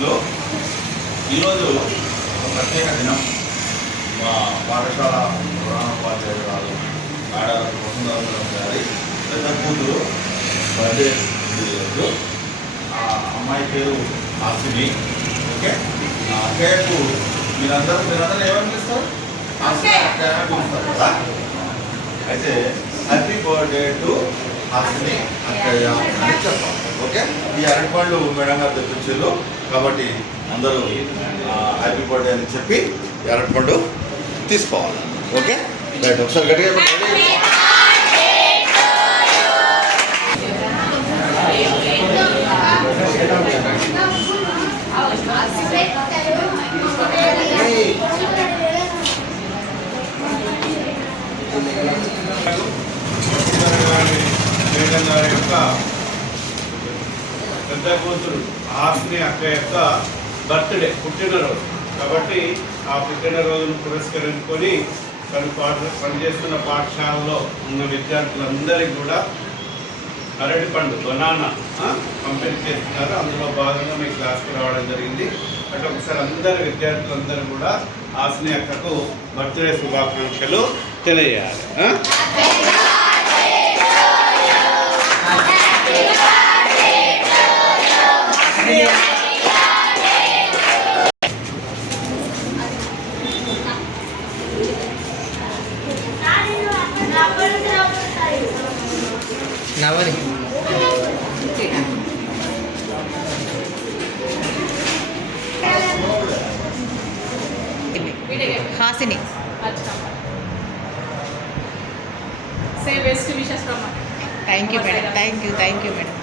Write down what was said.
శుభాకాంక్షలు. ఈరోజు ఒక ప్రత్యేక దినం. మా పాఠశాల ప్రధానోపాధ్యాయురాలు మేడాల వసుంధర గారి పెద్ద కూతురు బర్త్డే ఈరోజు. ఆ అమ్మాయి పేరు హాసిని. ఓకే, అక్కయ్యకు మీరందరూ ఏమని పిలుస్తారు? అక్కయ్య పిలుస్తారు కదా. అయితే హ్యాపీ బర్త్డే టు హాసిని అక్కయ్య అని చెప్పాలి. ఓకే, ఈ అరటిపండ్లు మేడం గారు తెప్పించారు కాబట్టి అందరూ హ్యాపీ బర్త్డే అని చెప్పి ఈ అరటిపండు తీసుకోవాలి. ఓకే రైట్, ఒకసారి గట్టిగా మేడం గారి యొక్క పెద్ద కూతురు హాసిని అక్క యొక్క బర్త్డే, పుట్టినరోజు కాబట్టి ఆ పుట్టినరోజును పురస్కరించుకొని తను పనిచేస్తున్న పాఠశాలలో ఉన్న విద్యార్థులందరికీ కూడా అరటిపండు బనానా పంపిణీ చేస్తున్నారు. అందులో భాగంగా మీ క్లాస్కి రావడం జరిగింది. అంటే ఒకసారి అందరి విద్యార్థులందరూ కూడా హాసిని అక్కకు బర్త్డే శుభాకాంక్షలు తెలియజేయాలి. नवरी Hasini Say best wishes from us. Thank you madam, thank you madam.